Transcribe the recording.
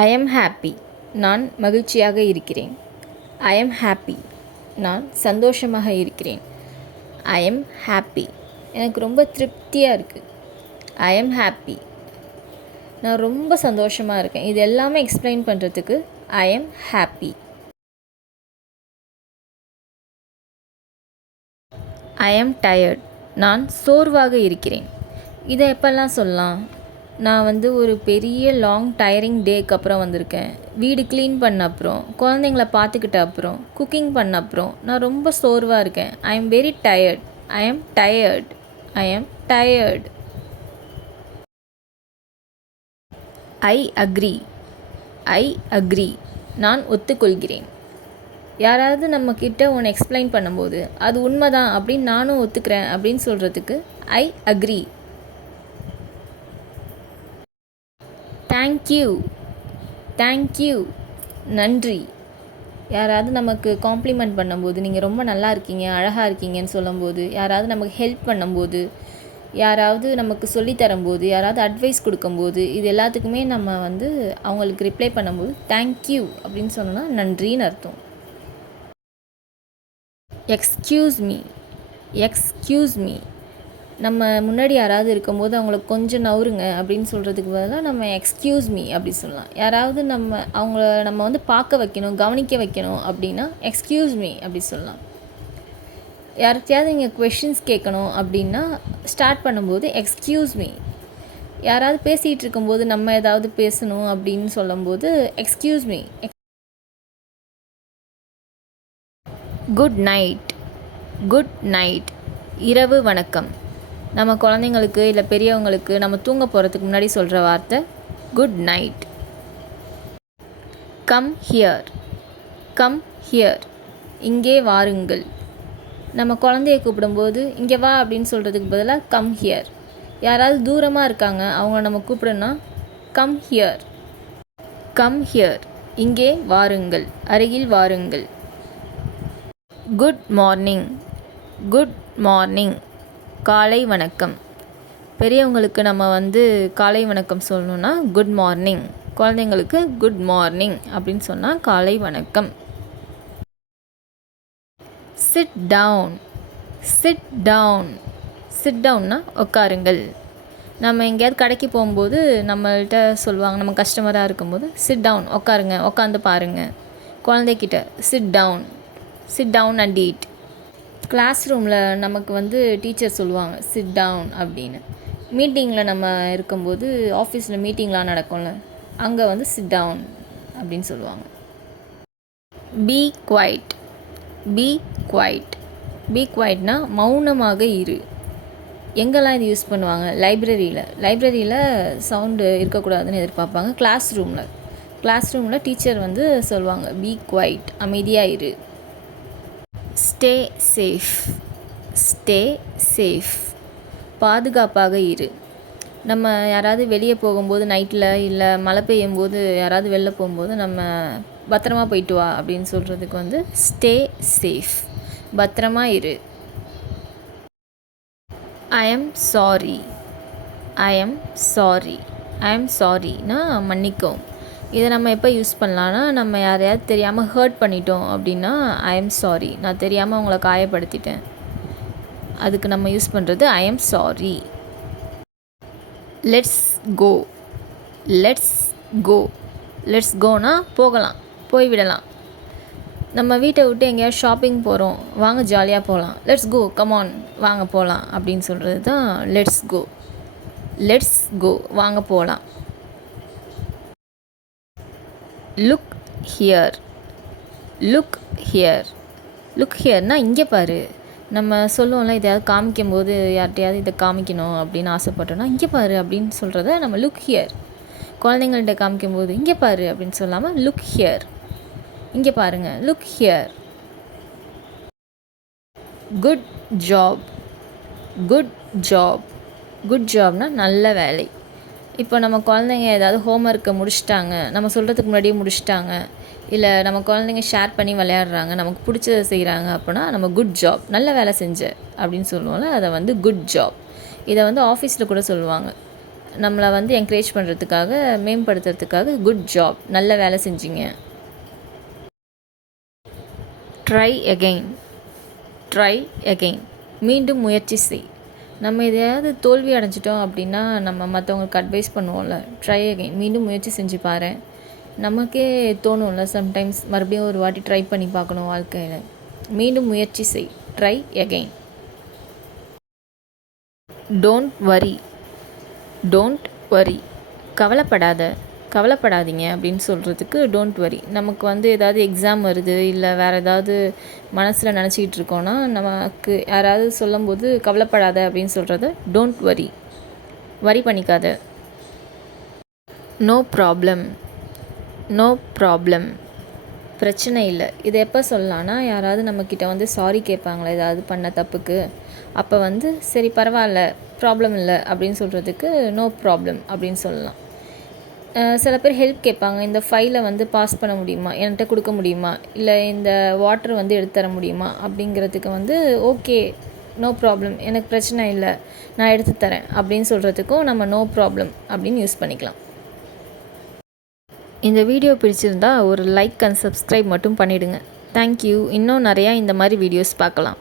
I am happy. நான் மகிழ்ச்சியாக இருக்கிறேன். I am happy. நான் சந்தோஷமாக இருக்கிறேன். I am happy. எனக்கு ரொம்ப திருப்தியாக இருக்குது. I am happy. நான் ரொம்ப சந்தோஷமாக இருக்கேன். இது எல்லாமே எக்ஸ்பிளைன் பண்ணுறதுக்கு I am happy. I am tired. நான் சோர்வாக இருக்கிறேன். இதை எப்போல்லாம் சொல்லலாம்? நான் ஒரு பெரிய லாங் டயரிங் டேக்கு அப்புறம் வந்திருக்கேன். வீடு க்ளீன் பண்ண அப்புறம், குழந்தைங்கள பார்த்துக்கிட்ட அப்புறம், குக்கிங் பண்ண அப்புறம் நான் ரொம்ப சோர்வாக இருக்கேன். I am very tired. I am tired. I am tired. I agree. I agree. நான் ஒத்துக்கொள்கிறேன். யாராவது நம்மக்கிட்ட ஒன்று எக்ஸ்பிளைன் பண்ணும்போது அது உண்மைதான் அப்படின்னு நானும் ஒத்துக்கிறேன் அப்படின்னு சொல்கிறதுக்கு ஐ அக்ரி. தேங்க்யூ. தேங்க்யூ. நன்றி. யாராவது நமக்கு காம்ப்ளிமெண்ட் பண்ணும்போது, நீங்கள் ரொம்ப நல்லா இருக்கீங்க, அழகாக இருக்கீங்கன்னு சொல்லும்போது, யாராவது நமக்கு ஹெல்ப் பண்ணும்போது, யாராவது நமக்கு சொல்லித்தரும்போது, யாராவது அட்வைஸ் கொடுக்கும்போது, இது எல்லாத்துக்குமே நம்ம அவங்களுக்கு ரிப்ளை பண்ணும்போது தேங்க்யூ அப்படின்னு சொன்னோன்னா நன்றின்னு அர்த்தம். Excuse me. Excuse me. நம்ம முன்னாடி யாராவது இருக்கும்போது அவங்கள கொஞ்சம் நவுருங்க அப்படின்னு சொல்கிறதுக்கு பதிலாக நம்ம எக்ஸ்கியூஸ் மீ அப்படி சொல்லலாம். யாராவது அவங்கள நம்ம பார்க்க வைக்கணும், கவனிக்க வைக்கணும் அப்படின்னா எக்ஸ்கியூஸ் மீ அப்படி சொல்லலாம். யார்கிட்டையாவது நீங்கள் கொஷின்ஸ் கேட்கணும் அப்படின்னா ஸ்டார்ட் பண்ணும்போது எக்ஸ்கியூஸ் மீ. யாராவது பேசிகிட்டு இருக்கும்போது நம்ம ஏதாவது பேசணும் அப்படின்னு சொல்லும்போது excuse me. Good night. Good night. இரவு வணக்கம். நம்ம குழந்தைங்களுக்கு இல்லை பெரியவங்களுக்கு நம்ம தூங்க போகிறதுக்கு முன்னாடி சொல்கிற வார்த்தை good night. Come here. Come here. இங்கே வாருங்கள். நம்ம குழந்தைய கூப்பிடும்போது இங்கே வா அப்படின்னு சொல்கிறதுக்கு பதிலாக கம் ஹியர். யாராவது தூரமாக இருக்காங்க அவங்க நம்ம கூப்பிடணும்னா கம் ஹியர். Come here. இங்கே வாருங்கள், அருகில் வாருங்கள். Good morning. Good morning. காலை வணக்கம். பெரியவங்களுக்கு நம்ம காலை வணக்கம் சொல்லணுன்னா குட் மார்னிங். குழந்தைங்களுக்கு குட் மார்னிங் அப்படின்னு சொன்னால் காலை வணக்கம். Sit down. Sit down. Sit டவுன்னா உட்காருங்கள். நம்ம எங்கேயாவது கடைக்கு போகும்போது நம்மள்கிட்ட சொல்லுவாங்க, நம்ம கஸ்டமராக இருக்கும்போது சிட் டவுன், உட்காருங்க, உட்காந்து பாருங்கள். குழந்தைக்கிட்ட sit down. Sit down and eat. Class ரூமில் நமக்கு டீச்சர் சொல்லுவாங்க சிட் டவுன் அப்படின்னு. மீட்டிங்கில் நம்ம இருக்கும்போது ஆஃபீஸில் மீட்டிங்லாம் நடக்கும்ல, அங்கே சிட் டவுன் அப்படின்னு சொல்லுவாங்க. Be quiet. Be quiet. Be குவைட்னா மௌனமாக இரு. எங்கெல்லாம் இது யூஸ் பண்ணுவாங்க? லைப்ரரியில் சவுண்டு இருக்கக்கூடாதுன்னு எதிர்பார்ப்பாங்க. கிளாஸ் ரூமில் டீச்சர் சொல்லுவாங்க பி குவைட், அமைதியாக இரு. Stay safe. Stay safe. பாதுகாப்பாக இரு. நம்ம யாராவது வெளியே போகும்போது நைட்டில் இல்லை மழை பெய்யும் போது யாராவது வெளில போகும்போது நம்ம பத்திரமா போயிட்டு வா அப்படின்னு சொல்கிறதுக்கு ஸ்டே சேஃப், பத்திரமா இரு. I am sorry. I am sorry. I am சாரினா மன்னிக்கவும். இதை நம்ம எப்போ யூஸ் பண்ணலான்னா, நம்ம யாரையாவது தெரியாமல் ஹர்ட் பண்ணிட்டோம் அப்படின்னா ஐ எம் சாரி, நான் தெரியாமல் அவங்கள காயப்படுத்திட்டேன், அதுக்கு நம்ம யூஸ் பண்ணுறது I am sorry. Let's go. Let's go. Let's கோனா போகலாம், போய்விடலாம். நம்ம வீட்டை விட்டு எங்கேயாவது ஷாப்பிங் போகிறோம், வாங்க ஜாலியாக போகலாம், லெட்ஸ் கோ, கமான், வாங்க போகலாம் அப்படின்னு சொல்கிறது தான் லெட்ஸ் கோ. லெட்ஸ் கோ, வாங்க போகலாம். Look here. Look here. Look ஹியர்னால் இங்கே பாரு. நம்ம சொல்லுவோம்ல, இதையாவது காமிக்கும் போது யார்கிட்டையாவது இதை காமிக்கணும் அப்படின்னு ஆசைப்பட்டோன்னா இங்கே பாரு அப்படின்னு சொல்கிறத நம்ம லுக் ஹியர். குழந்தைங்கள்ட்ட காமிக்கும்போது இங்கே பாரு அப்படின்னு சொல்லாமல் லுக் ஹியர், இங்கே பாருங்கள், look here. Good job. Good job. Good ஜாப்னால் நல்ல வேலை. இப்போ நம்ம குழந்தைங்க ஏதாவது ஹோம்ஒர்க்கை முடிச்சிட்டாங்க, நம்ம சொல்கிறதுக்கு முன்னாடியே முடிச்சிட்டாங்க, இல்லை நம்ம குழந்தைங்க ஷேர் பண்ணி விளையாடுறாங்க, நமக்கு பிடிச்சதை செய்கிறாங்க அப்படின்னா நம்ம குட் ஜாப், நல்ல வேலை செஞ்ச அப்படின்னு சொல்லுவோம்ல, அதை குட் ஜாப். இதை ஆஃபீஸில் கூட சொல்லுவாங்க. நம்மளை வந்து என்கரேஜ் பண்ணுறதுக்காக, மேம்படுத்துறதுக்காக குட் ஜாப், நல்ல வேலை செஞ்சீங்க. ட்ரை அகெயின், ட்ரை அகெயின், மீண்டும் முயற்சி செய். நம்ம எதையாவது தோல்வி அடைஞ்சிட்டோம் அப்படின்னா நம்ம மற்றவங்களுக்கு அட்வைஸ் பண்ணுவோம்ல, ட்ரை அகெயின், மீண்டும் முயற்சி செஞ்சு பாரு. நமக்கே தோணும்ல சம்டைம்ஸ் மறுபடியும் ஒரு வாட்டி ட்ரை பண்ணி பார்க்கணும் வாழ்க்கையில். மீண்டும் முயற்சி செய், try again. Don't worry, don't worry, கவலைப்படாத, கவலைப்படாதீங்க அப்படின்னு சொல்கிறதுக்கு டோன்ட் வரி. நமக்கு வந்து ஏதாவது எக்ஸாம் வருது, இல்லை வேறு ஏதாவது மனசில் நினச்சிக்கிட்டு இருக்கோன்னா நமக்கு யாராவது சொல்லும்போது கவலைப்படாத அப்படின்னு சொல்கிறத டோன்ட் வரி, வரி பண்ணிக்காத. நோ ப்ராப்ளம், நோ ப்ராப்ளம், பிரச்சனை இல்லை. இதை எப்போ சொல்லலான்னா, யாராவது நம்மக்கிட்ட வந்து சாரி கேட்பாங்களே ஏதாவது பண்ண தப்புக்கு, அப்போ வந்து சரி பரவாயில்ல, ப்ராப்ளம் இல்லை அப்படின்னு சொல்கிறதுக்கு நோ ப்ராப்ளம் அப்படின்னு சொல்லலாம். சில பேர் ஹெல்ப் கேட்பாங்க, இந்த ஃபைலை வந்து பாஸ் பண்ண முடியுமா, என்கிட்ட கொடுக்க முடியுமா, இல்லை இந்த வாட்டர் வந்து எடுத்து தர முடியுமா அப்படிங்கிறதுக்கு வந்து ஓகே, நோ ப்ராப்ளம், எனக்கு பிரச்சனை இல்லை, நான் எடுத்து தரேன் அப்படின்னு சொல்கிறதுக்கும் நம்ம நோ ப்ராப்ளம் அப்படின்னு யூஸ் பண்ணிக்கலாம். இந்த வீடியோ பிடிச்சிருந்தா ஒரு லைக் அண்ட் சப்ஸ்கிரைப் மட்டும் பண்ணிவிடுங்க. தேங்க்யூ. இன்னும் நிறையா இந்த மாதிரி வீடியோஸ் பார்க்கலாம்.